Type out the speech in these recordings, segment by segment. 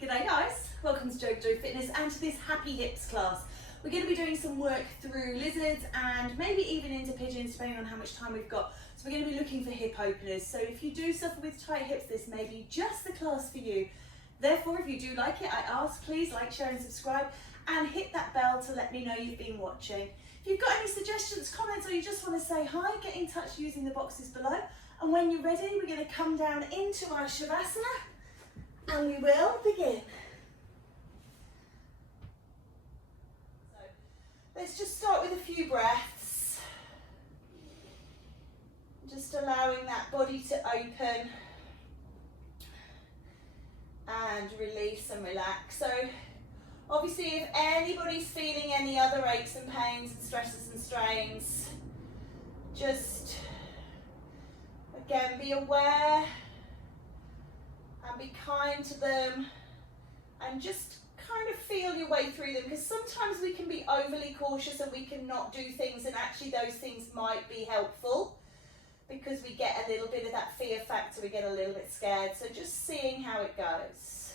G'day guys, welcome to JoeGa Fitness and to this Happy Hips class. We're going to be doing some work through lizards and maybe even into pigeons depending on how much time we've got. So we're going to be looking for hip openers. So if you do suffer with tight hips, this may be just the class for you. Therefore, if you do like it, I ask please like, share and subscribe and hit that bell to let me know you've been watching. If you've got any suggestions, comments, or you just want to say hi, get in touch using the boxes below. And when you're ready, we're going to come down into our Shavasana and we will begin. So let's just start with a few breaths. Just allowing that body to open and release and relax. So obviously if anybody's feeling any other aches and pains and stresses and strains, just again be aware and be kind to them and just kind of feel your way through them, because sometimes we can be overly cautious and we can not do things, and actually those things might be helpful because we get a little bit of that fear factor, we get a little bit scared. So just seeing how it goes.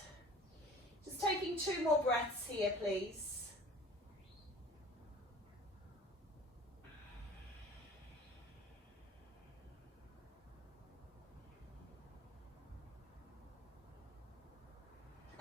Just taking 2 more breaths here, please.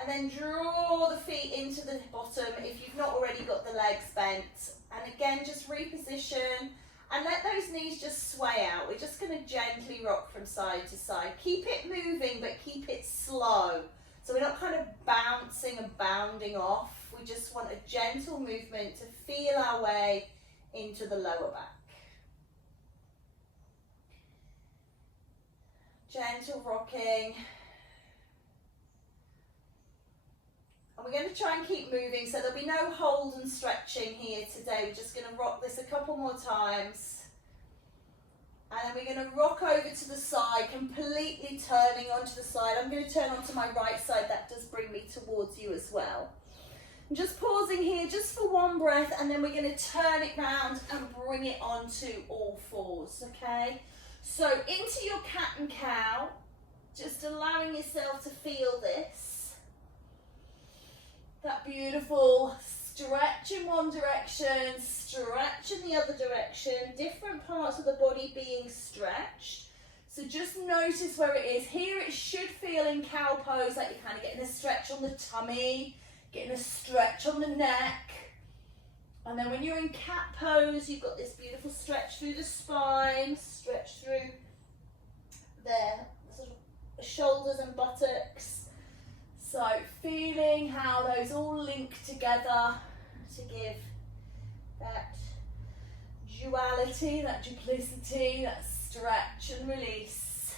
And then draw the feet into the bottom if you've not already got the legs bent. And again, just reposition and let those knees just sway out. We're just going to gently rock from side to side. Keep it moving, but keep it slow. So we're not kind of bouncing and bounding off. We just want a gentle movement to feel our way into the lower back. Gentle rocking. And we're going to try and keep moving, so there'll be no hold and stretching here today. We're just going to rock this a couple more times. And then we're going to rock over to the side, completely turning onto the side. I'm going to turn onto my right side. That does bring me towards you as well. I'm just pausing here just for 1 breath, and then we're going to turn it round and bring it onto all fours, okay? So into your cat and cow, just allowing yourself to feel this. That beautiful stretch in one direction, stretch in the other direction, different parts of the body being stretched. So just notice where it is. Here it should feel in cow pose like you're kind of getting a stretch on the tummy, getting a stretch on the neck. And then when you're in cat pose, you've got this beautiful stretch through the spine, stretch through there, sort of shoulders and buttocks. So feeling how those all link together to give that duality, that duplicity, that stretch and release.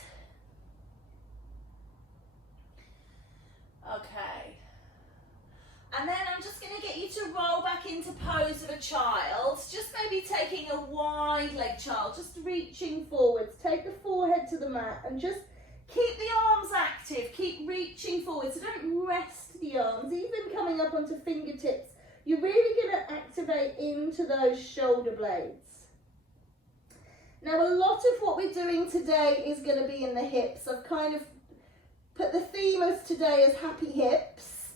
Okay. And then I'm just going to get you to roll back into pose of a child. Just maybe taking a wide leg child, just reaching forwards. Take the forehead to the mat and just keep the arms active, keep reaching forward, so don't rest the arms, even coming up onto fingertips. You're really going to activate into those shoulder blades. Now a lot of what we're doing today is going to be in the hips. I've kind of put the theme of today as happy hips.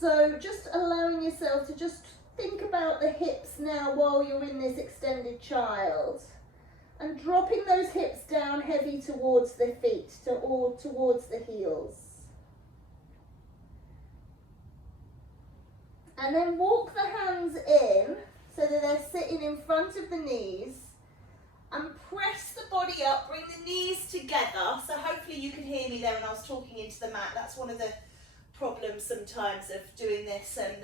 So just allowing yourself to just think about the hips now while you're in this extended child. And dropping those hips down heavy towards the feet, or towards the heels. And then walk the hands in so that they're sitting in front of the knees. And press the body up, bring the knees together. So hopefully you can hear me there when I was talking into the mat. That's one of the problems sometimes of doing this and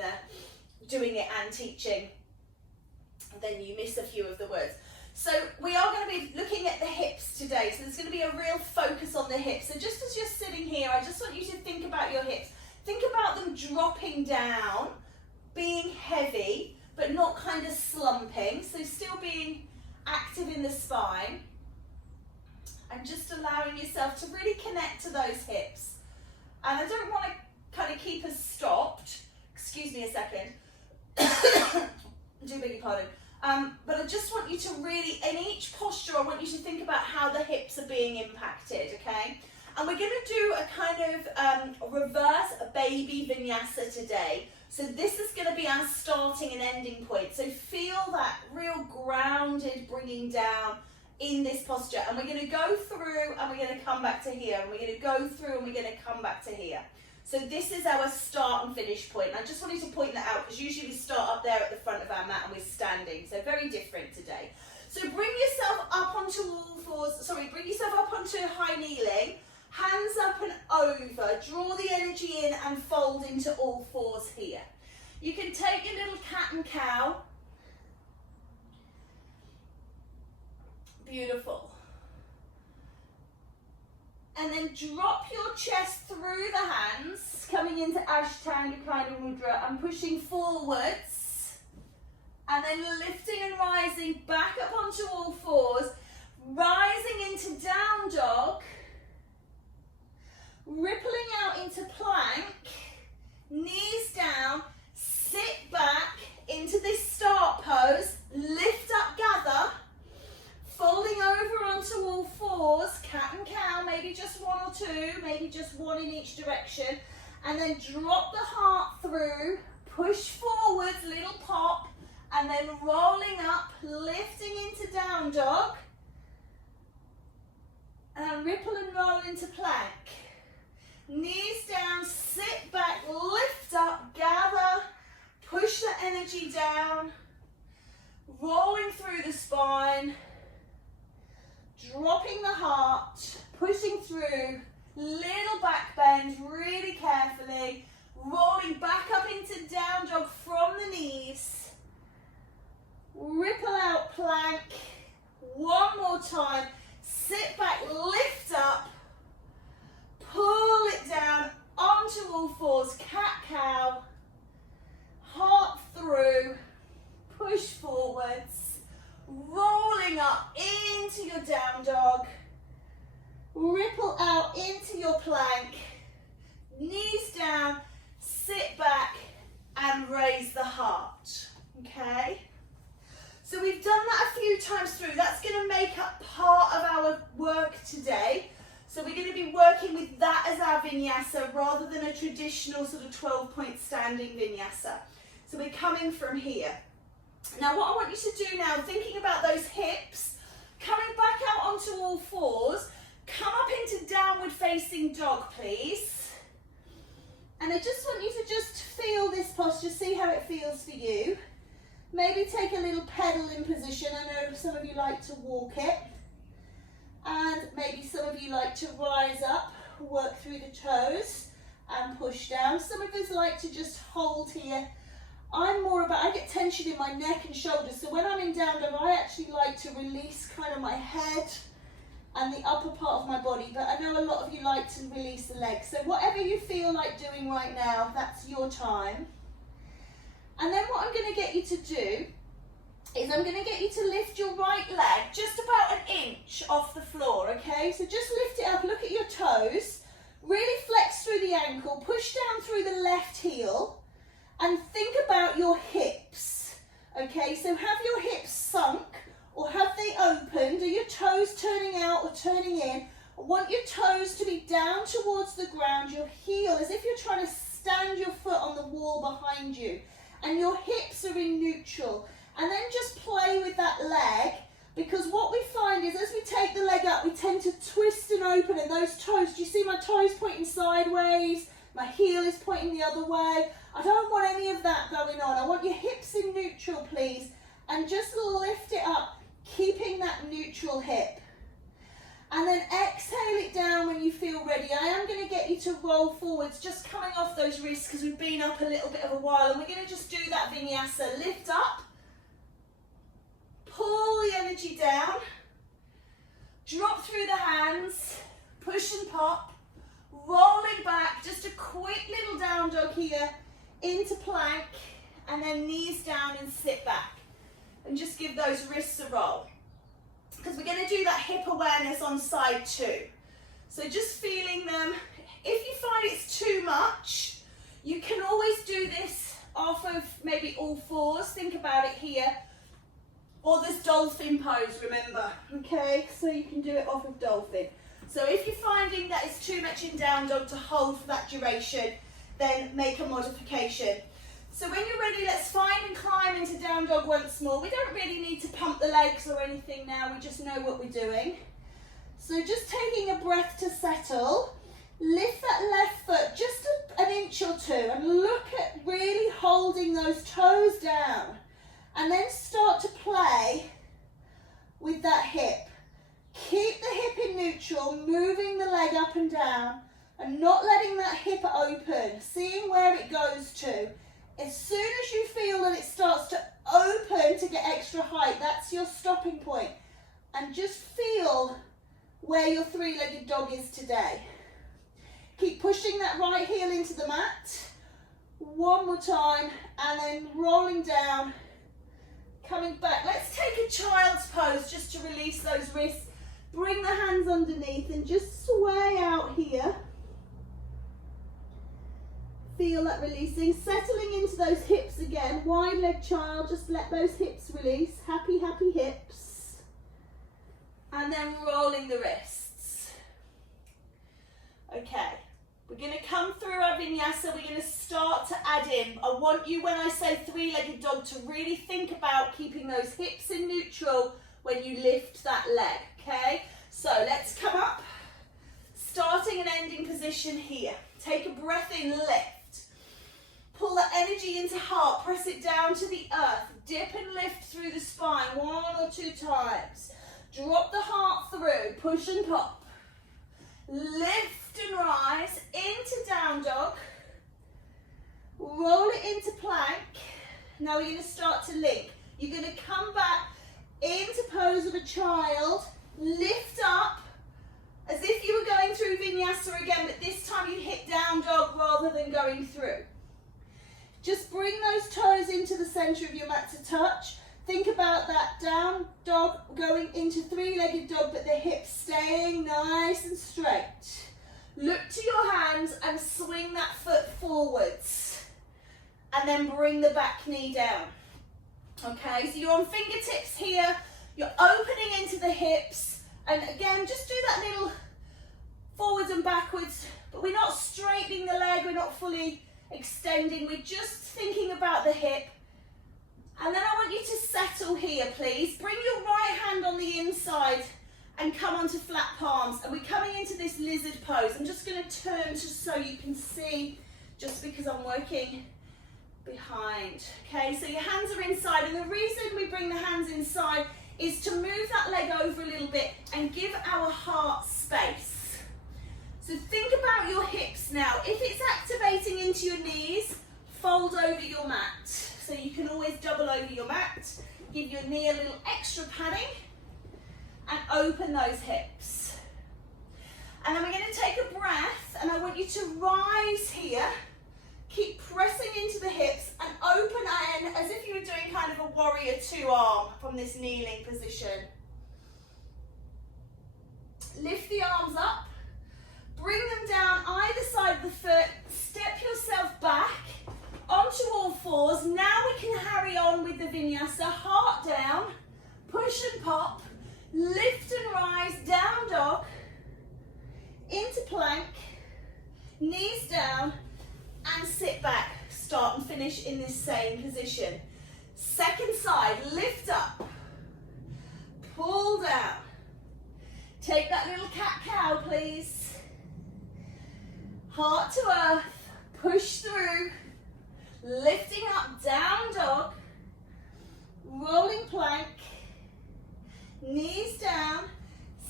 doing it and teaching. Then you miss a few of the words. So we are going to be looking at the hips today. So there's going to be a real focus on the hips. So just as you're sitting here, I just want you to think about your hips. Think about them dropping down, being heavy, but not kind of slumping. So still being active in the spine. And just allowing yourself to really connect to those hips. And I don't want to kind of keep us stopped. Excuse me a second. Do beg your pardon. But I just want you to really, in each posture, I want you to think about how the hips are being impacted, okay? And we're going to do a kind of reverse baby vinyasa today. So this is going to be our starting and ending point. So feel that real grounded bringing down in this posture. And we're going to go through and we're going to come back to here. And we're going to go through and we're going to come back to here. So this is our start and finish point. And I just wanted to point that out because usually we start up there at the front of our mat and we're standing. So very different today. So bring yourself up onto all fours. Sorry, bring yourself up onto high kneeling. Hands up and over. Draw the energy in and fold into all fours here. You can take your little cat and cow. Beautiful. And then drop your chest through the hands, coming into Ashtanga Kind Mudra and pushing forwards. And then lifting and rising back up onto all fours. Rising into down dog. Rippling out into plank. Knees down. Sit back into this start pose. Lift up, gather. Folding over onto all fours, cat and cow, maybe just one or two, maybe just one in each direction. And then drop the heart through, push forwards, little pop, and then rolling up, lifting into down dog. And ripple and roll into plank. Knees down, sit back, lift up, gather, push the energy down, rolling through the spine. Dropping the heart, pushing through, little back bend, really carefully, rolling back up into down dog from the knees, ripple out plank, one more time, sit back, lift up, pull it down onto all fours, cat cow, heart through, push forwards, rolling up into your down dog, ripple out into your plank, knees down, sit back and raise the heart, okay? So we've done that a few times through. That's going to make up part of our work today. So we're going to be working with that as our vinyasa rather than a traditional sort of 12-point standing vinyasa. So we're coming from here. Now what I want you to do now, thinking about those hips, coming back out onto all fours, come up into downward facing dog please. And I just want you to just feel this posture, see how it feels for you. Maybe take a little pedal in position. I know some of you like to walk it. And maybe some of you like to rise up, work through the toes and push down. Some of us like to just hold here. I'm more about, I get tension in my neck and shoulders, so when I'm in down dog, I actually like to release kind of my head and the upper part of my body, but I know a lot of you like to release the legs. So whatever you feel like doing right now, that's your time. And then what I'm going to get you to do is I'm going to get you to lift your right leg just about an inch off the floor, okay? So just lift it up, look at your toes, really flex through the ankle, push down through the left heel, and think about your hips, okay? So have your hips sunk or have they opened? Are your toes turning out or turning in? I want your toes to be down towards the ground, your heel as if you're trying to stand your foot on the wall behind you, and your hips are in neutral. And then just play with that leg, because what we find is as we take the leg up, we tend to twist and open, and those toes, do you see my toes pointing sideways? My heel is pointing the other way. I don't want any of that going on. I want your hips in neutral, please. And just lift it up, keeping that neutral hip. And then exhale it down when you feel ready. I am going to get you to roll forwards, just coming off those wrists because we've been up a little bit of a while. And we're going to just do that vinyasa. Lift up. Pull the energy down. Drop through the hands. Push and pop. Rolling back, just a quick little down dog here, into plank, and then knees down and sit back. And just give those wrists a roll. Because we're going to do that hip awareness on side 2. So just feeling them. If you find it's too much, you can always do this off of maybe all fours. Think about it here. Or this dolphin pose, remember. Okay, so you can do it off of dolphin. So if you're finding that it's too much in down dog to hold for that duration, then make a modification. So when you're ready, let's find and climb into down dog once more. We don't really need to pump the legs or anything now, we just know what we're doing. So just taking a breath to settle, lift that left foot just an inch or two and look at really holding those toes down, and then start to play with that hip. Keep the hip in neutral, moving the leg up and down and not letting that hip open, seeing where it goes to. As soon as you feel that it starts to open to get extra height, that's your stopping point. And just feel where your three-legged dog is today. Keep pushing that right heel into the mat. One more time, and then rolling down, coming back. Let's take a child's pose just to release those wrists. Bring the hands underneath and just sway out here. Feel that releasing, settling into those hips again. Wide leg child, just let those hips release. Happy, happy hips. And then rolling the wrists. Okay, we're going to come through our vinyasa. We're going to start to add in. I want you, when I say three-legged dog, to really think about keeping those hips in neutral when you lift that leg, okay? So let's come up, starting and ending position here. Take a breath in, lift. Pull that energy into heart, press it down to the earth. Dip and lift through the spine 1 or 2 times. Drop the heart through, push and pop. Lift and rise into down dog. Roll it into plank. Now we're going to start to link. You're going to come back into pose of a child. Lift up as if you were going through vinyasa again, but this time you hit down dog rather than going through. Just bring those toes into the center of your mat to touch. Think about that down dog going into three-legged dog, but the hips staying nice and straight. Look to your hands and swing that foot forwards. And then bring the back knee down. Okay, so you're on fingertips here. You're opening into the hips. And again, just do that little forwards and backwards. But we're not straightening the leg. We're not fully extending. We're just thinking about the hip. And then I want you to settle here, please. Bring your right hand on the inside and come onto flat palms. And we're coming into this lizard pose. I'm just going to turn just so you can see, just because I'm working behind. Okay, so your hands are inside. And the reason we bring the hands inside is to move that leg over a little bit and give our heart space. So think about your hips now. If it's activating into your knees, fold over your mat. So you can always double over your mat, give your knee a little extra padding, and open those hips. And then we're going to take a breath, and I want you to rise here. Keep pressing into the hips and open in as if you were doing kind of a warrior 2 arm from this kneeling position. Lift the arms up, bring them down either side of the foot, step yourself back onto all fours. Now we can carry on with the vinyasa. Heart down, push and pop, lift and rise, down dog, into plank, knees down, and sit back. Start and finish in this same position. Second side, lift up, pull down. Take that little cat-cow, please. Heart to earth, push through, lifting up, down dog, rolling plank, knees down,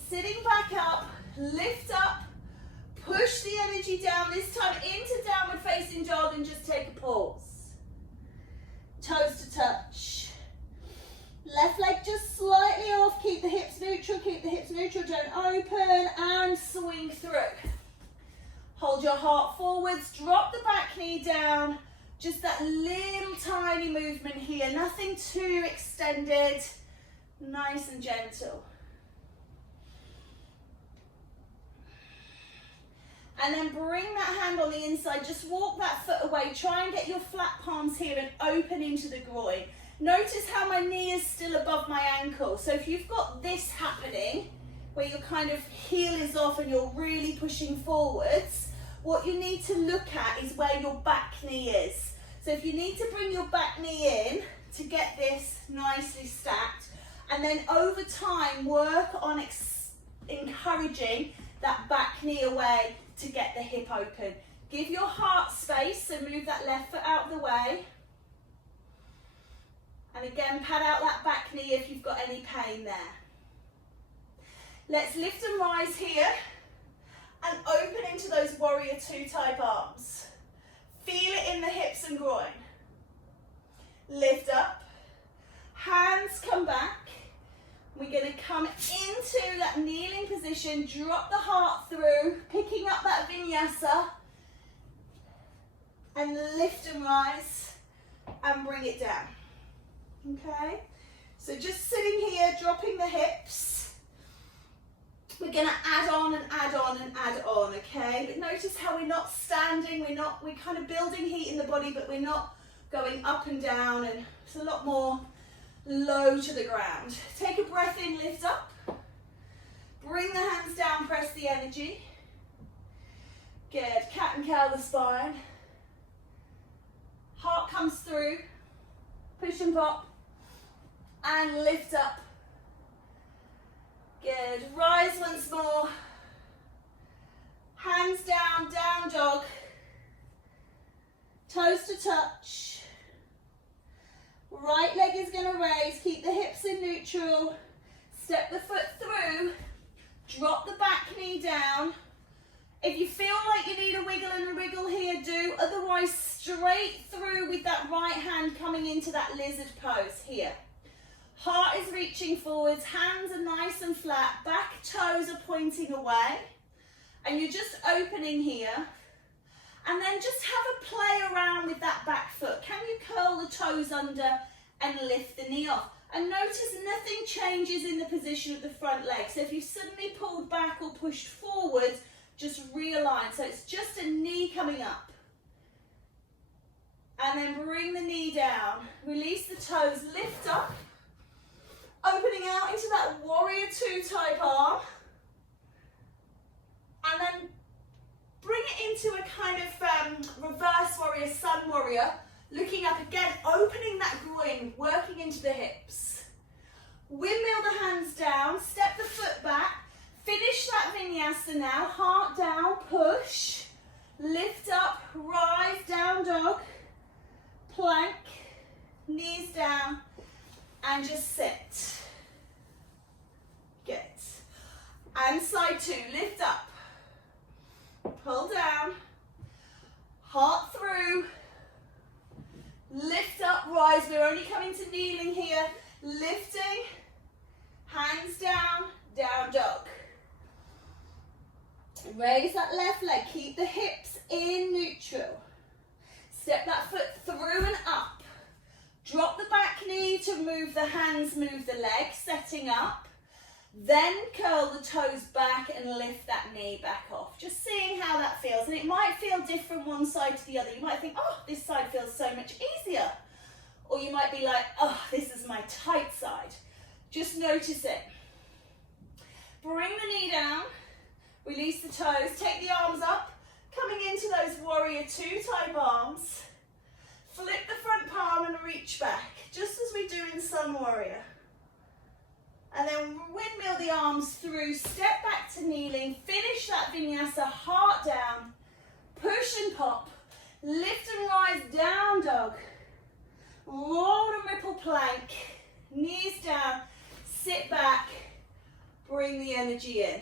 sitting back up, lift up, push the energy down, this time into downward facing dog, and just take a pause. Toes to touch. Left leg just slightly off, keep the hips neutral, don't open, and swing through. Hold your heart forwards, drop the back knee down, just that little tiny movement here, nothing too extended, nice and gentle. And then bring that hand on the inside, just walk that foot away, try and get your flat palms here and open into the groin. Notice how my knee is still above my ankle, so if you've got this happening, where your kind of heel is off and you're really pushing forwards, what you need to look at is where your back knee is. So if you need to bring your back knee in to get this nicely stacked, and then over time work on encouraging that back knee away to get the hip open. Give your heart space, so move that left foot out of the way. And again, pad out that back knee if you've got any pain there. Let's lift and rise here and open into those warrior two type arms. Feel it in the hips and groin. Lift up, hands come back. We're going to come into that kneeling position, drop the heart through, picking up that vinyasa, and lift and rise and bring it down. Okay, so just sitting here, dropping the hips. We're going to add on and add on and add on, okay? But notice how we're not standing, we're kind of building heat in the body, but we're not going up and down, and it's a lot more low to the ground. Take a breath in, lift up. Bring the hands down, press the energy. Good, cat and cow the spine. Heart comes through, push and pop, and lift up. Good, rise once more. Hands down, down dog. Toes to touch. Right leg is going to raise, keep the hips in neutral. Step the foot through, drop the back knee down. If you feel like you need a wiggle and a wriggle here, do. Otherwise, straight through with that right hand coming into that lizard pose here. Heart is reaching forwards, hands are nice and flat, back toes are pointing away. And you're just opening here. And then just have a play around with that back foot. Can you curl the toes under and lift the knee off? And notice nothing changes in the position of the front leg. So if you've suddenly pulled back or pushed forward, just realign. So it's just a knee coming up. And then bring the knee down. Release the toes, lift up. Opening out into that warrior two type arm. And then bring it into a kind of reverse warrior, sun warrior. Looking up again, opening that groin, working into the hips. Windmill the hands down, step the foot back. Finish that vinyasa now, heart down, push. Lift up, rise, down dog. Plank, knees down, and just sit. Good. And side two, lift up. Pull down, heart through, lift up, rise. We're only coming to kneeling here. Lifting, hands down, down dog. Raise that left leg, keep the hips in neutral. Step that foot through and up. Drop the back knee to move the hands, move the leg, setting up. Then curl the toes back and lift that knee back off. Just seeing how that feels. And it might feel different one side to the other. You might think, oh, this side feels so much easier. Or you might be like, oh, this is my tight side. Just notice it. Bring the knee down. Release the toes. Take the arms up. Coming into those warrior two type arms. Flip the front palm and reach back. Just as we do in sun warrior. And then windmill the arms through, step back to kneeling, finish that vinyasa, heart down, push and pop, lift and rise, down dog, roll and ripple plank, knees down, sit back, bring the energy in.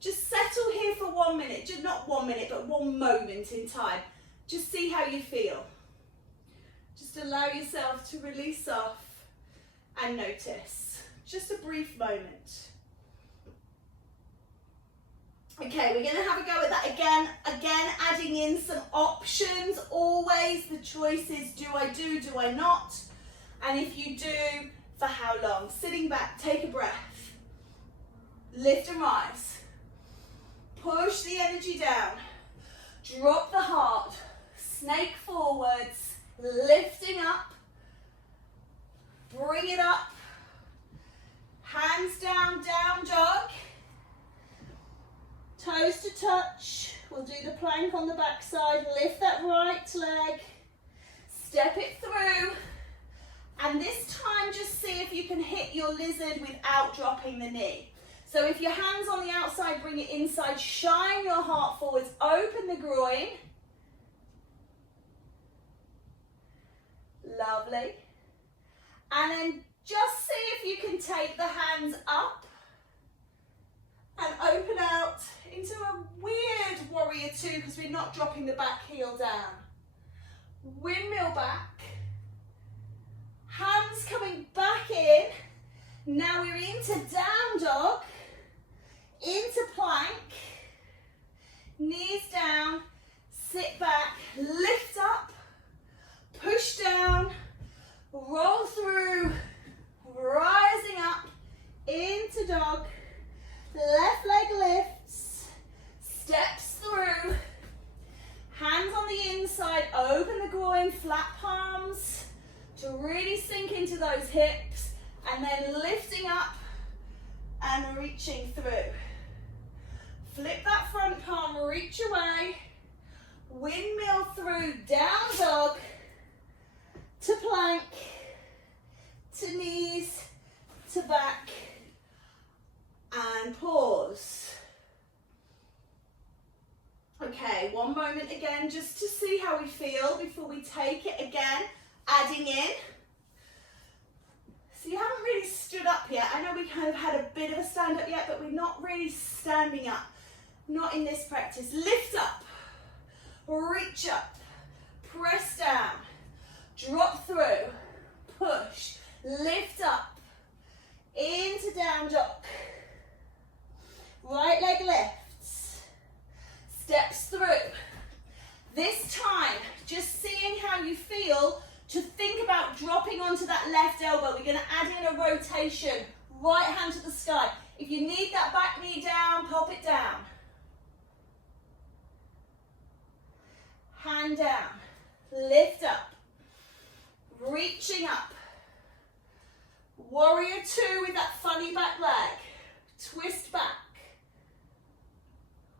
Just settle here for 1 minute, just not 1 minute, but one moment in time. Just see how you feel. Just allow yourself to release off and notice. Just a brief moment. Okay, we're going to have a go at that again. Again, adding in some options. Always the choice is, do I not? And if you do, for how long? Sitting back, take a breath. Lift and rise. Push the energy down. Drop the heart. Snake forwards. Lifting up. Bring it up. Hands down, down dog. Toes to touch. We'll do the plank on the back side. Lift that right leg. Step it through. And this time just see if you can hit your lizard without dropping the knee. So if your hand's on the outside, bring it inside. Shine your heart forwards. Open the groin. Lovely. And then just see if you can take the hands up and open out into a weird warrior two, because we're not dropping the back heel down. Windmill back. Hands coming back in. Now we're into down dog, into plank, knees down, sit back, lift up, push down, roll through, rising up, into dog, left leg lifts, steps through, hands on the inside, open the groin, flat palms, to really sink into those hips, and then lifting up and reaching through. Flip that front palm, reach away, windmill through, down dog, to plank, to knees, to back, and pause. Okay, one moment again, just to see how we feel before we take it again. Adding in. So you haven't really stood up yet. I know we kind of had a bit of a stand up yet, but we're not really standing up. Not in this practice. Lift up, reach up, press down, drop through, push, lift up, into down dog. Right leg lifts, steps through. This time, just seeing how you feel, to think about dropping onto that left elbow. We're going to add in a rotation, right hand to the sky. If you need that back knee down, pop it down. Hand down, lift up, reaching up. Warrior two with that funny back leg. Twist back.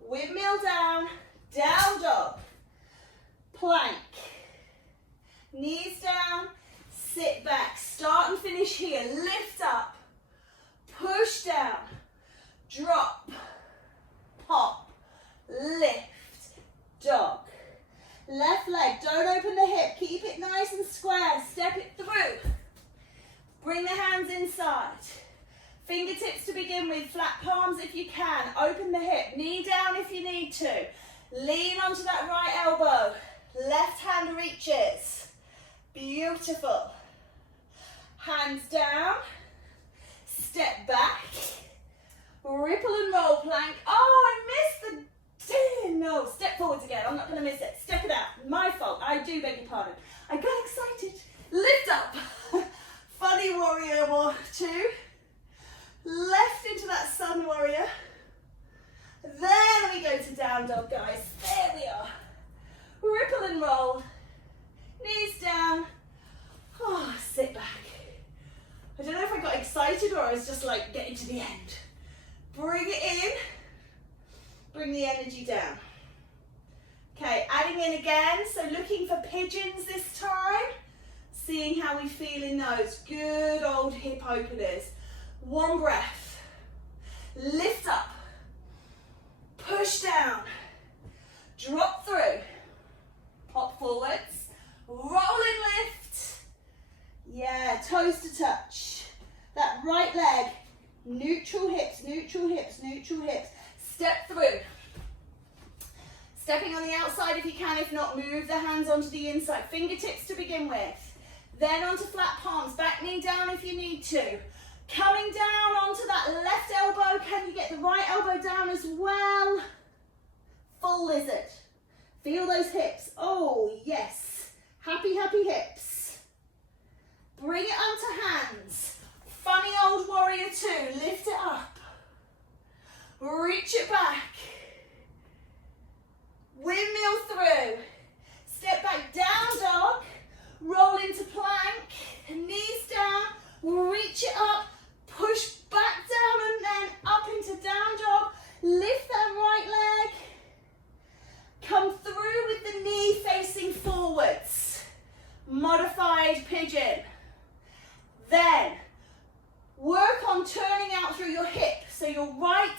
Windmill down, down dog. Plank. Knees down, sit back, start and finish here, lift up, push down, drop, pop, lift, dog. Left leg, don't open the hip, keep it nice and square, step it through. Bring the hands inside. Fingertips to begin with, flat palms if you can, open the hip, knee down if you need to. Lean onto that right elbow, left hand reaches. Beautiful. Hands down, step back, ripple and roll plank. Oh, I missed the, no, step forwards again. I'm not going to miss it. Step it out. My fault. I do beg your pardon. I got excited. Lift up. Funny warrior two. Left into that sun warrior. Then we go to down dog, guys. There we are. Ripple and roll. Knees down. Oh, sit back. I don't know if I got excited or I was just like getting to the end. Bring it in. Bring the energy down. Okay, adding in again. So looking for pigeons this time. Seeing how we feel in those. Good old hip openers. One breath. Lift up. Push down. Drop through. Pop forwards. Rolling lift. Yeah, toes to touch. That right leg. Neutral hips, neutral hips, neutral hips. Step through. Stepping on the outside if you can. If not, move the hands onto the inside. Fingertips to begin with. Then onto flat palms. Back knee down if you need to. Coming down onto that left elbow. Can you get the right elbow down as well? Full lizard. Feel those hips. Oh, yes. Happy, happy hips. Bring it onto hands. Funny old warrior two. Lift it up. Reach it back. Windmill through. Step back, down dog. Roll into plank. Knees down. Reach it up. Push back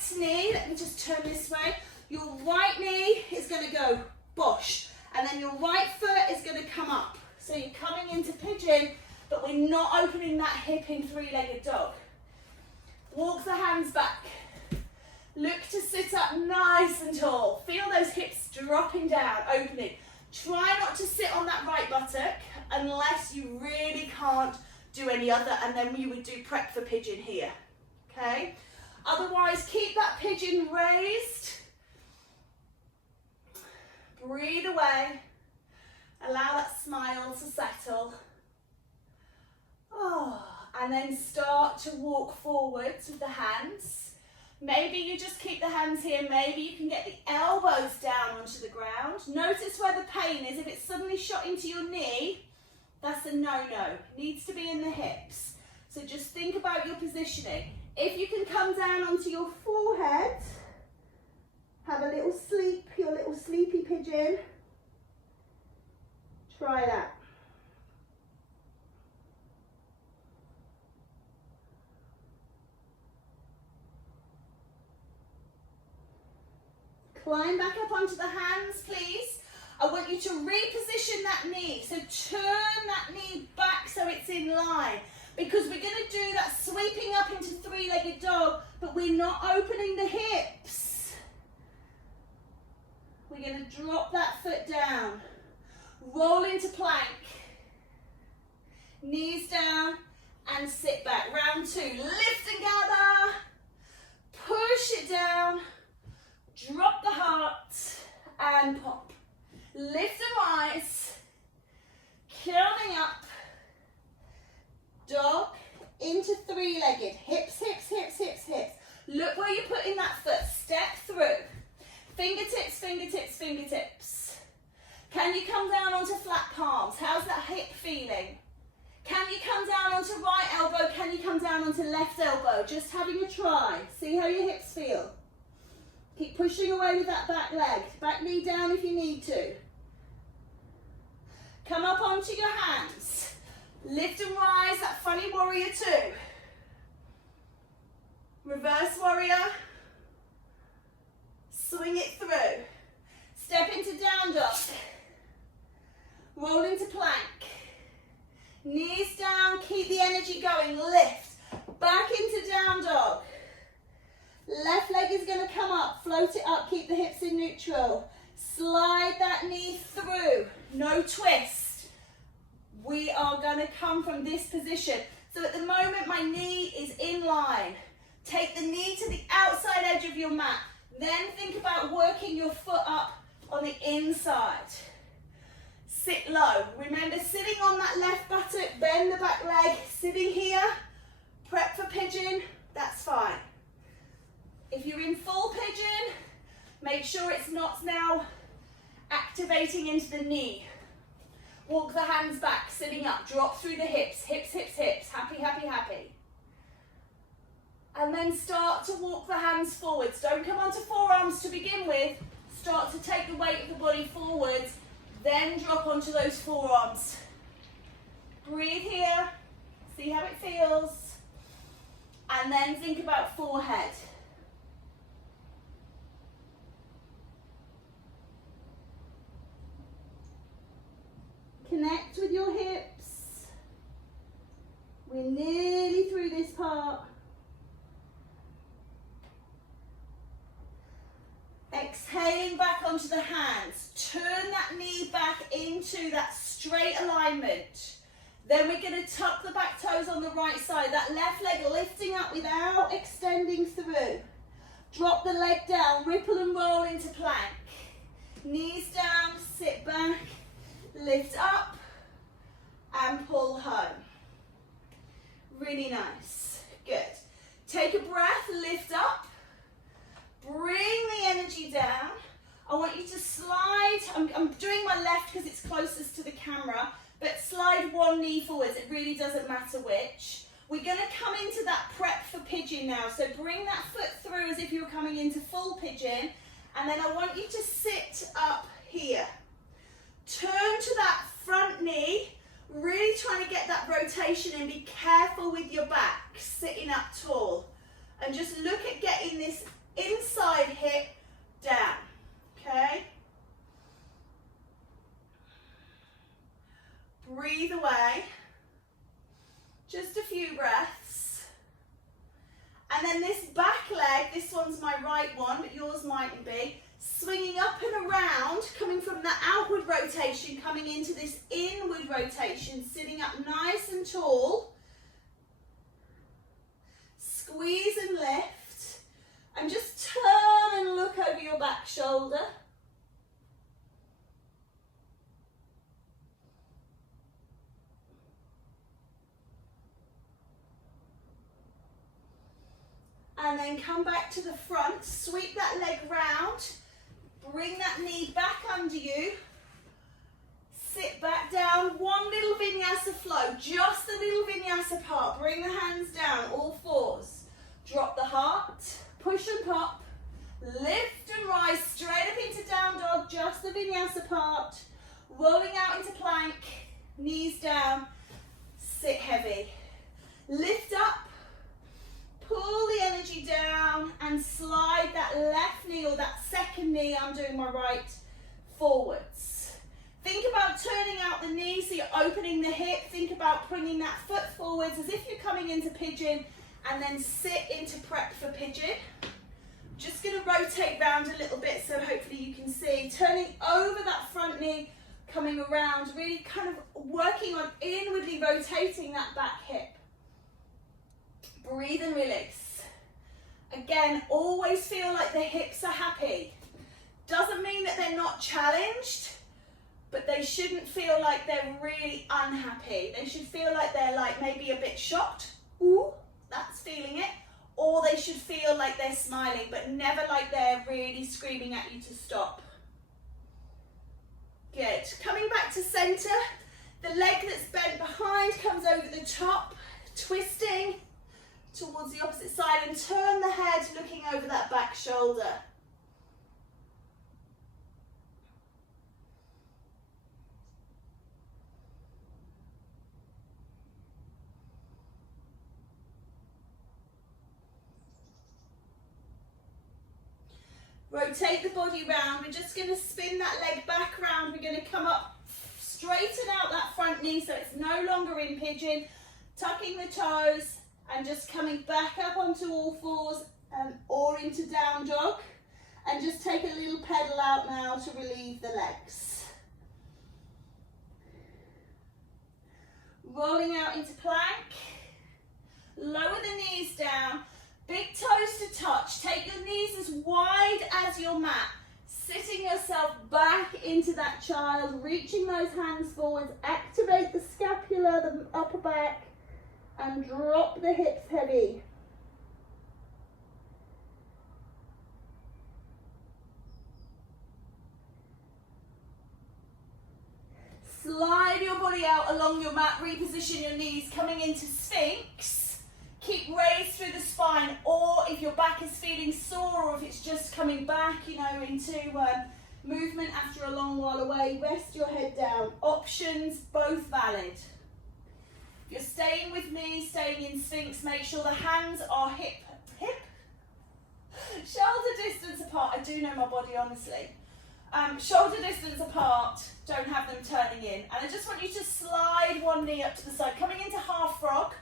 left knee, let me just turn this way, your right knee is going to go bosh, and then your right foot is going to come up. So you're coming into pigeon, but we're not opening that hip in three-legged dog. Walk the hands back. Look to sit up nice and tall. Feel those hips dropping down, opening. Try not to sit on that right buttock unless you really can't do any other, and then you would do prep for pigeon here, okay? Otherwise, keep that pigeon raised. Breathe away. Allow that smile to settle. Oh, and then start to walk forwards with the hands. Maybe you just keep the hands here. Maybe you can get the elbows down onto the ground. Notice where the pain is. If it's suddenly shot into your knee, that's a no-no. Needs to be in the hips. So just think about your positioning. If you can come down onto your forehead, have a little sleep, your little sleepy pigeon. Try that. Climb back up onto the hands, please. I want you to reposition that knee. So turn that knee back so it's in line, because we're going to do that sweeping up into three-legged dog, but we're not opening the hips. We're going to drop that foot down. Roll into plank. Knees down and sit back. Round two. Lift and gather. Push it down. Drop the heart and pop. Lift and rise. Coming up. Dog into three-legged. Hips, hips, hips, hips, hips. Look where you're putting that foot. Step through. Fingertips, fingertips, fingertips. Can you come down onto flat palms? How's that hip feeling? Can you come down onto right elbow? Can you come down onto left elbow? Just having a try. See how your hips feel. Keep pushing away with that back leg. Back knee down if you need to. Come up onto your hands. Lift and rise, that funny warrior two. Reverse warrior. Swing it through. Step into down dog. Roll into plank. Knees down, keep the energy going. Lift. Back into down dog. Left leg is going to come up. Float it up, keep the hips in neutral. Slide that knee through. No twist. We are going to come from this position. So at the moment my knee is in line. Take the knee to the outside edge of your mat. Then think about working your foot up on the inside. Sit low. Remember, sitting on that left buttock, bend the back leg. Sitting here, prep for pigeon, that's fine. If you're in full pigeon, make sure it's not now activating into the knee. Walk the hands back, sitting up, drop through the hips, hips, hips, hips. Happy, happy, happy. And then start to walk the hands forwards. Don't come onto forearms to begin with. Start to take the weight of the body forwards, then drop onto those forearms. Breathe here, see how it feels. And then think about forehead. Connect with your hips. We're nearly through this part. Exhaling back onto the hands. Turn that knee back into that straight alignment. Then we're going to tuck the back toes on the right side. That left leg lifting up without extending through. Drop the leg down. Ripple and roll into plank. Knees down. Sit back. Lift up. And pull home. Really nice. Good. Take a breath. Lift up. Bring the energy down. I want you to slide. I'm doing my left because it's closest to the camera, but slide one knee forwards. It really doesn't matter which. We're going to come into that prep for pigeon now. So bring that foot through as if you were coming into full pigeon. And then I want you to sit up here. Turn to that front knee. Really trying to get that rotation and be careful with your back. Sitting up tall. And just look at getting this inside hip, down, okay? Breathe away, just a few breaths. And then this back leg, this one's my right one, but yours mightn't be, swinging up and around, coming from the outward rotation, coming into this inward rotation, sitting up nice and tall. Squeeze and lift, and just turn and look over your back shoulder. And then come back to the front, sweep that leg round, bring that knee back under you, sit back down, one little Vinyasa flow, just the little Vinyasa part, bring the hands down, all fours, drop the heart, push and pop, lift and rise straight up into down dog, just the Vinyasa part, rolling out into plank, knees down, sit heavy, lift up, pull the energy down and slide that left knee or that second knee, I'm doing my right, forwards. Think about turning out the knee so you're opening the hip. Think about bringing that foot forwards as if you're coming into pigeon and then sit into prep for pigeon. Just going to rotate round a little bit so hopefully you can see. Turning over that front knee, coming around, really kind of working on inwardly rotating that back hip. Breathe and release. Again, always feel like the hips are happy. Doesn't mean that they're not challenged, but they shouldn't feel like they're really unhappy. They should feel like they're like maybe a bit shocked. Ooh, that's feeling it. Or they should feel like they're smiling, but never like they're really screaming at you to stop. Good. Coming back to center. The leg that's bent behind comes over the top, twisting towards the opposite side and turn the head looking over that back shoulder. Rotate the body round. We're just going to spin that leg back round. We're going to come up, straighten out that front knee so it's no longer in pigeon, tucking the toes and just coming back up onto all fours or into down dog. And just take a little pedal out now to relieve the legs. Rolling out into plank. Lower the knees down. Big toes to touch. Take your knees as wide as your mat. Sitting yourself back into that child. Reaching those hands forwards. Activate the scapula, the upper back. And drop the hips heavy. Slide your body out along your mat, reposition your knees, coming into Sphinx. Keep raised through the spine, or if your back is feeling sore, or if it's just coming back, you know, into movement after a long while away, rest your head down. Options, both valid. If you're staying with me, staying in Sphinx, make sure the hands are hip, shoulder distance apart. I do know my body, honestly. Shoulder distance apart, don't have them turning in. And I just want you to slide one knee up to the side, coming into half frog.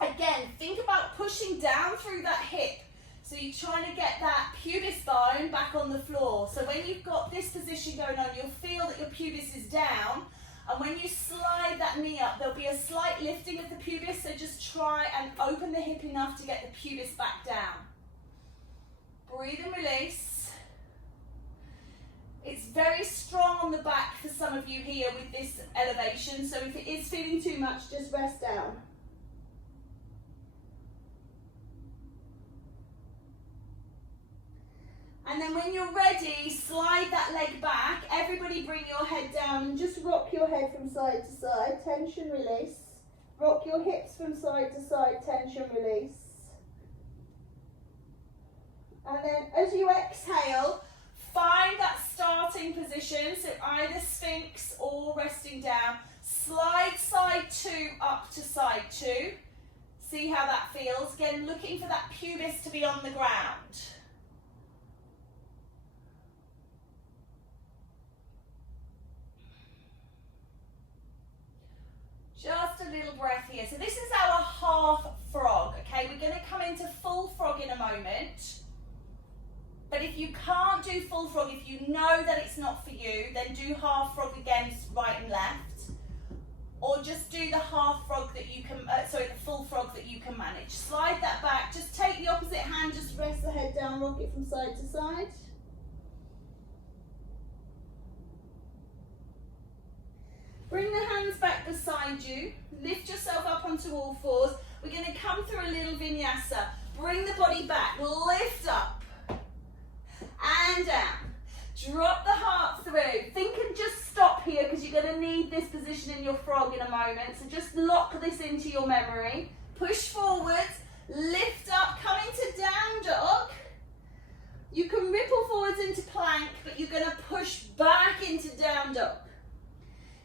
Again, think about pushing down through that hip. So you're trying to get that pubis bone back on the floor. So when you've got this position going on, you'll feel that your pubis is down. And when you slide that knee up, there'll be a slight lifting of the pubis. So just try and open the hip enough to get the pubis back down. Breathe and release. It's very strong on the back for some of you here with this elevation. So if it is feeling too much, just rest down. And then when you're ready, slide that leg back. Everybody bring your head down and just rock your head from side to side. Tension, release. Rock your hips from side to side. Tension, release. And then as you exhale, find that starting position. So either Sphinx or resting down. Slide side two up to side two. See how that feels. Again, looking for that pubis to be on the ground. Just a little breath here. So this is our half frog, okay? We're going to come into full frog in a moment. But if you can't do full frog, if you know that it's not for you, then do half frog again, right and left. Or just do the half frog that you can, the full frog that you can manage. Slide that back, just take the opposite hand, just rest the head down, rock it from side to side. Bring the hands back beside you, lift yourself up onto all fours. We're going to come through a little vinyasa. Bring the body back, lift up and down. Drop the heart through. Think and just stop here because you're going to need this position in your frog in a moment. So just lock this into your memory. Push forwards, lift up, come into down dog. You can ripple forwards into plank, but you're going to push back into down dog.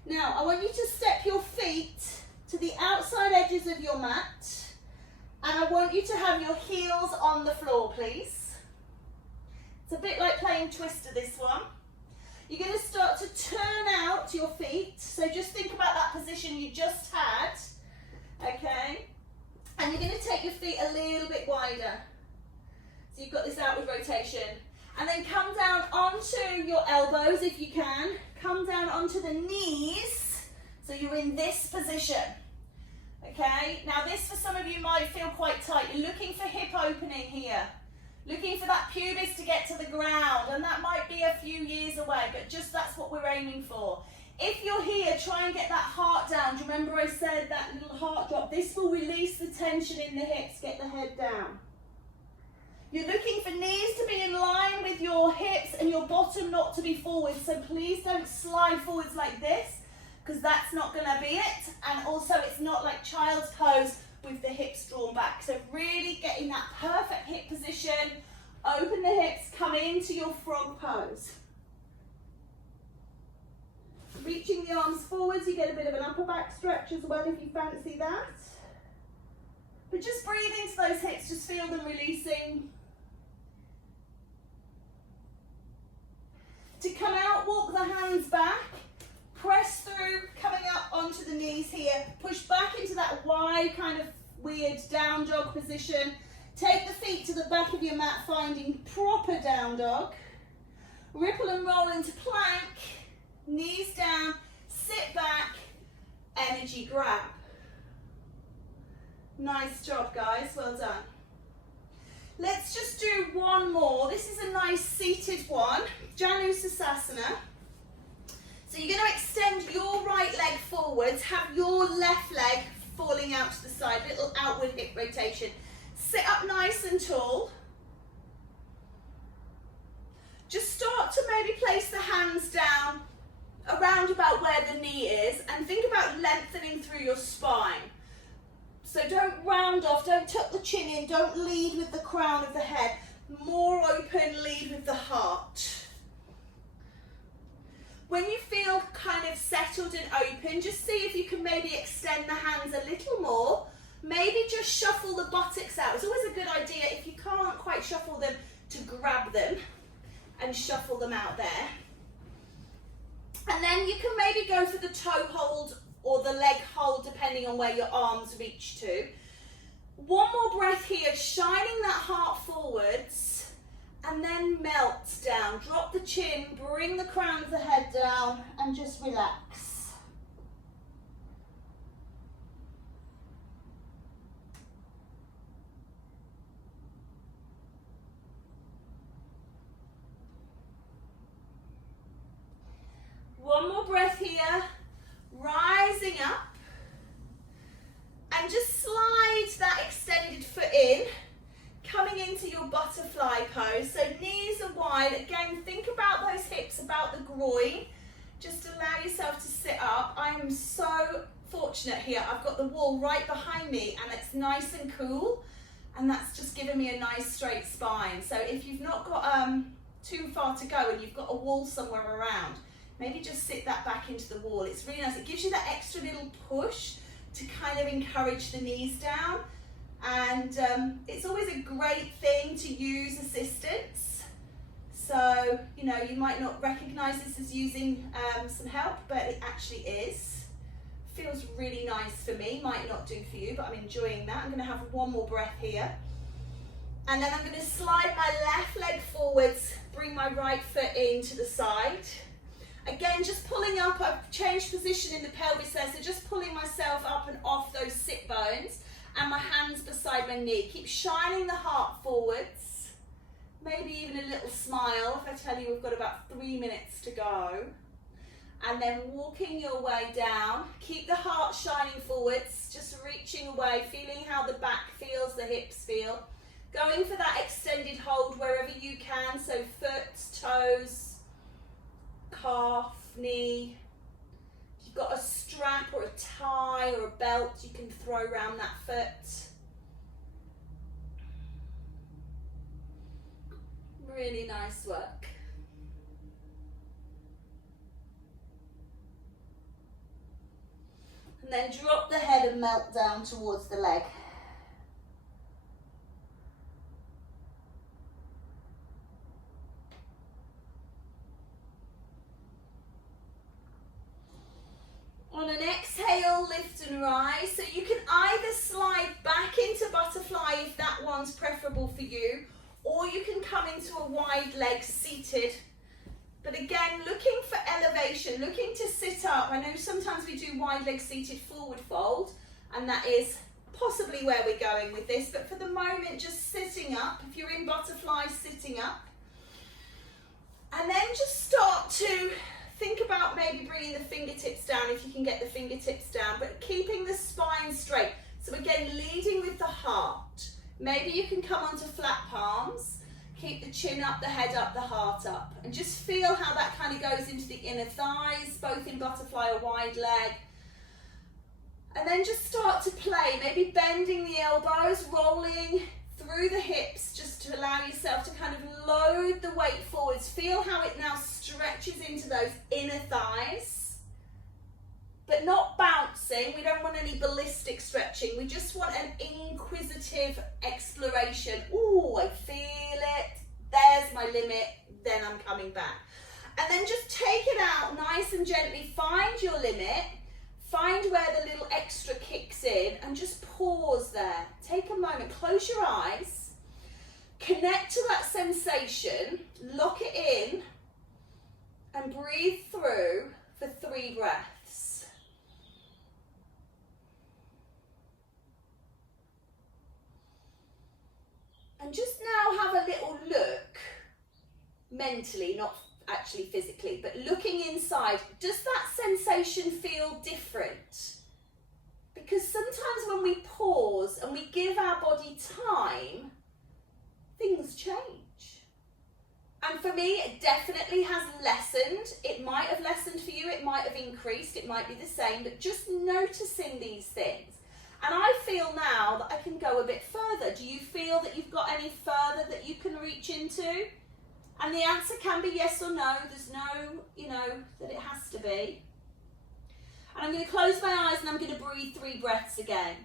Now, I want you to step your feet to the outside edges of your mat, and I want you to have your heels on the floor, please. It's a bit like playing Twister, this one. You're going to start to turn out your feet, so just think about that position you just had, okay? And you're going to take your feet a little bit wider. So you've got this outward rotation. And then come down onto your elbows if you can. Come down onto the knees, so you're in this position. Okay, now this for some of you might feel quite tight. You're looking for hip opening here. Looking for that pubis to get to the ground, and that might be a few years away, but just that's what we're aiming for. If you're here, try and get that heart down. Do you remember I said that little heart drop? This will release the tension in the hips, get the head down. You're looking for knees to be in line with your hips and your bottom not to be forward, so please don't slide forwards like this, because that's not going to be it, and also it's not like child's pose with the hips drawn back. So really getting that perfect hip position, open the hips, come into your frog pose. Reaching the arms forwards, you get a bit of an upper back stretch as well if you fancy that. But just breathe into those hips, just feel them releasing. To come out, walk the hands back. Press through, coming up onto the knees here. Push back into that wide kind of weird down dog position. Take the feet to the back of your mat, finding proper down dog. Ripple and roll into plank. Knees down, sit back, energy grab. Nice job, guys, well done. Let's just do one more. This is a nice seated one, Janusasana. So you're going to extend your right leg forwards, have your left leg falling out to the side, little outward hip rotation. Sit up nice and tall. Just start to maybe place the hands down around about where the knee is, and think about lengthening through your spine. So don't round off, don't tuck the chin in, don't lead with the crown of the head. More open, lead with the heart. When you feel kind of settled and open, just see if you can maybe extend the hands a little more. Maybe just shuffle the buttocks out. It's always a good idea, if you can't quite shuffle them, to grab them and shuffle them out there. And then you can maybe go for the toe hold or the leg hold, depending on where your arms reach to. One more breath here, shining that heart forwards, and then melt down. Drop the chin, bring the crown of the head down, and just relax. One more breath here, rising up, and just slide that extended foot in, coming into your butterfly pose. So knees are wide. Again, think about those hips, about the groin. Just allow yourself to sit up. I am so fortunate here. I've got the wall right behind me, and it's nice and cool, and that's just given me a nice straight spine. So if you've not got too far to go and you've got a wall somewhere around, maybe just sit that back into the wall. It's really nice. It gives you that extra little push to kind of encourage the knees down. And it's always a great thing to use assistance. So, you know, you might not recognize this as using some help, but it actually is. Feels really nice for me, might not do for you, but I'm enjoying that. I'm going to have one more breath here. And then I'm going to slide my left leg forwards, bring my right foot in to the side. Again, just pulling up, I've changed position in the pelvis there, so just pulling myself up and off those sit bones and my hands beside my knee. Keep shining the heart forwards, maybe even a little smile if I tell you we've got about 3 minutes to go. And then walking your way down, keep the heart shining forwards, just reaching away, feeling how the back feels, the hips feel. Going for that extended hold wherever you can, so foot, toes, calf, knee. If you've got a strap or a tie or a belt, you can throw around that foot. Really nice work. And then drop the head and melt down towards the leg. On an exhale, lift and rise. So you can either slide back into butterfly if that one's preferable for you, or you can come into a wide leg seated. But again, looking for elevation, looking to sit up. I know sometimes we do wide leg seated forward fold, and that is possibly where we're going with this. But for the moment, just sitting up. If you're in butterfly, sitting up. And then just start to think about maybe bringing the fingertips down if you can get the fingertips down, but keeping the spine straight. So again, leading with the heart. Maybe you can come onto flat palms. Keep the chin up, the head up, the heart up. And just feel how that kind of goes into the inner thighs, both in butterfly or wide leg. And then just start to play, maybe bending the elbows, rolling through the hips, just to allow yourself to kind of load the weight forwards. Feel how it now stretches into those inner thighs, but not bouncing. We don't want any ballistic stretching. We just want an inquisitive exploration. Ooh, I feel it. There's my limit. Then I'm coming back. And then just take it out nice and gently. Find your limit. Find where the little extra kicks in and just pause there. Take a moment, close your eyes, connect to that sensation, lock it in, and breathe through for 3 breaths. And just now have a little look, mentally, not actually physically, but looking inside. Does that sensation feel different? Because sometimes when we pause and we give our body time, things change. And for me, it definitely has lessened. It might have lessened for you, it might have increased, it might be the same, but just noticing these things. And I feel now that I can go a bit further. Do you feel that you've got any further that you can reach into? And the answer can be yes or no. There's no, that it has to be. And I'm going to close my eyes and I'm going to breathe 3 breaths again.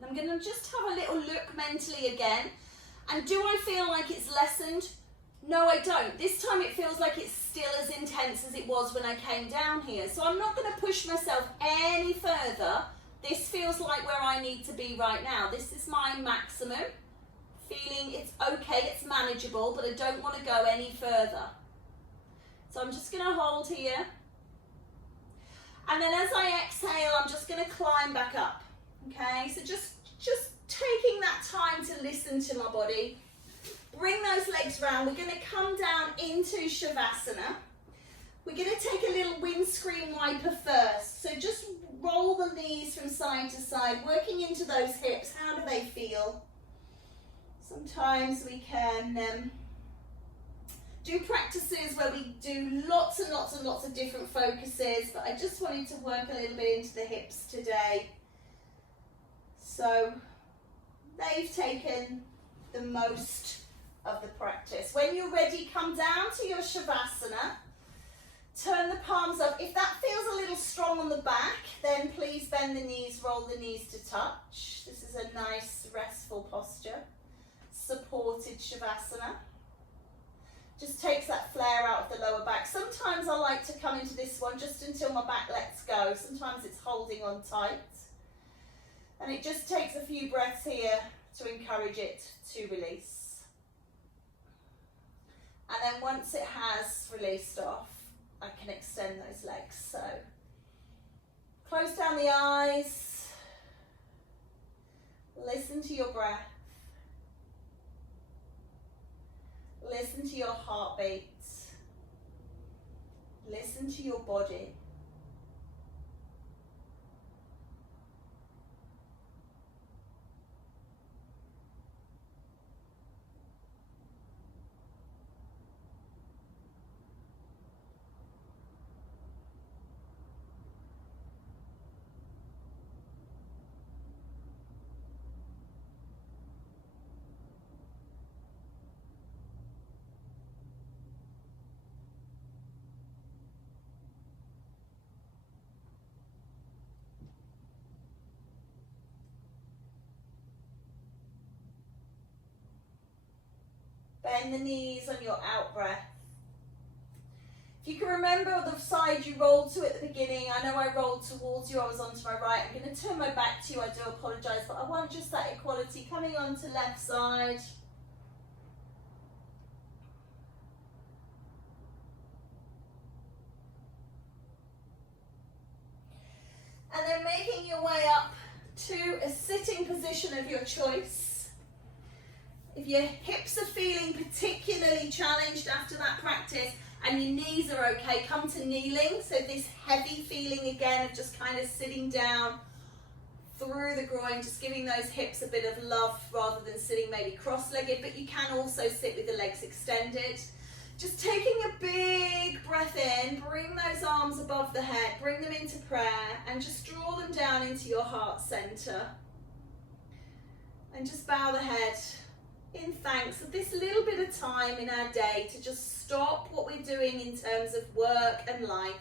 And I'm going to just have a little look mentally again. And do I feel like it's lessened? No, I don't. This time it feels like it's still as intense as it was when I came down here. So I'm not going to push myself any further. This feels like where I need to be right now. This is my maximum. Feeling it's okay, it's manageable, but I don't want to go any further. So I'm just going to hold here. And then as I exhale, I'm just going to climb back up. Okay, so just taking that time to listen to my body. Bring those legs round. We're going to come down into Shavasana. We're going to take a little windscreen wiper first. So just roll the knees from side to side, working into those hips. How do they feel? Sometimes we can do practices where we do lots and lots and lots of different focuses, but I just wanted to work a little bit into the hips today. So they've taken the most of the practice. When you're ready, come down to your Shavasana. Turn the palms up. If that feels a little strong on the back, then please bend the knees, roll the knees to touch. This is a nice restful posture. Supported Shavasana. Just takes that flare out of the lower back. Sometimes I like to come into this one just until my back lets go. Sometimes it's holding on tight. And it just takes a few breaths here to encourage it to release. And then once it has released off, I can extend those legs. So close down the eyes. Listen to your breath. Listen to your heartbeat. Listen to your body. Bend the knees on your out breath. If you can remember the side you rolled to at the beginning, I know I rolled towards you, I was onto my right. I'm going to turn my back to you, I do apologise, but I want just that equality coming onto left side. And then making your way up to a sitting position of your choice. If your hips are feeling particularly challenged after that practice and your knees are okay, come to kneeling. So this heavy feeling again of just kind of sitting down through the groin, just giving those hips a bit of love rather than sitting maybe cross-legged, but you can also sit with the legs extended. Just taking a big breath in, bring those arms above the head, bring them into prayer and just draw them down into your heart center. And just bow the head in thanks of this little bit of time in our day to just stop what we're doing in terms of work and life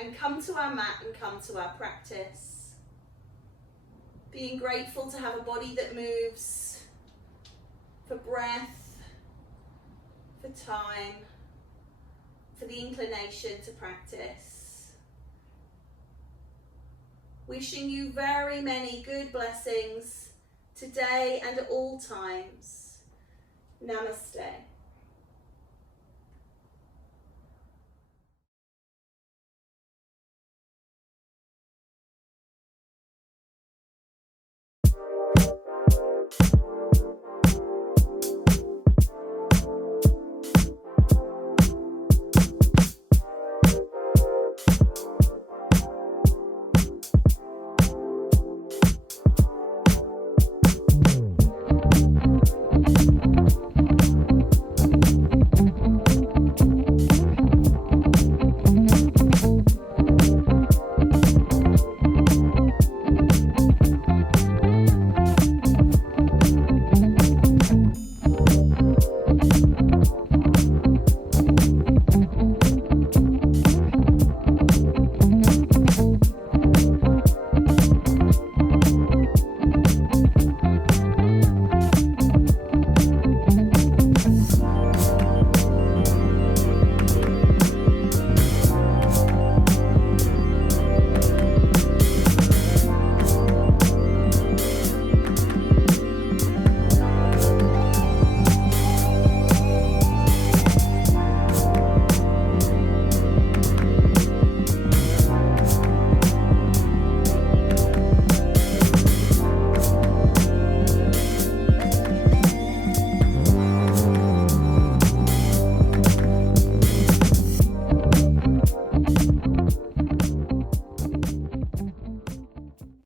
and come to our mat and come to our practice. Being grateful to have a body that moves, for breath, for time, for the inclination to practice. Wishing you very many good blessings today and at all times. Namaste.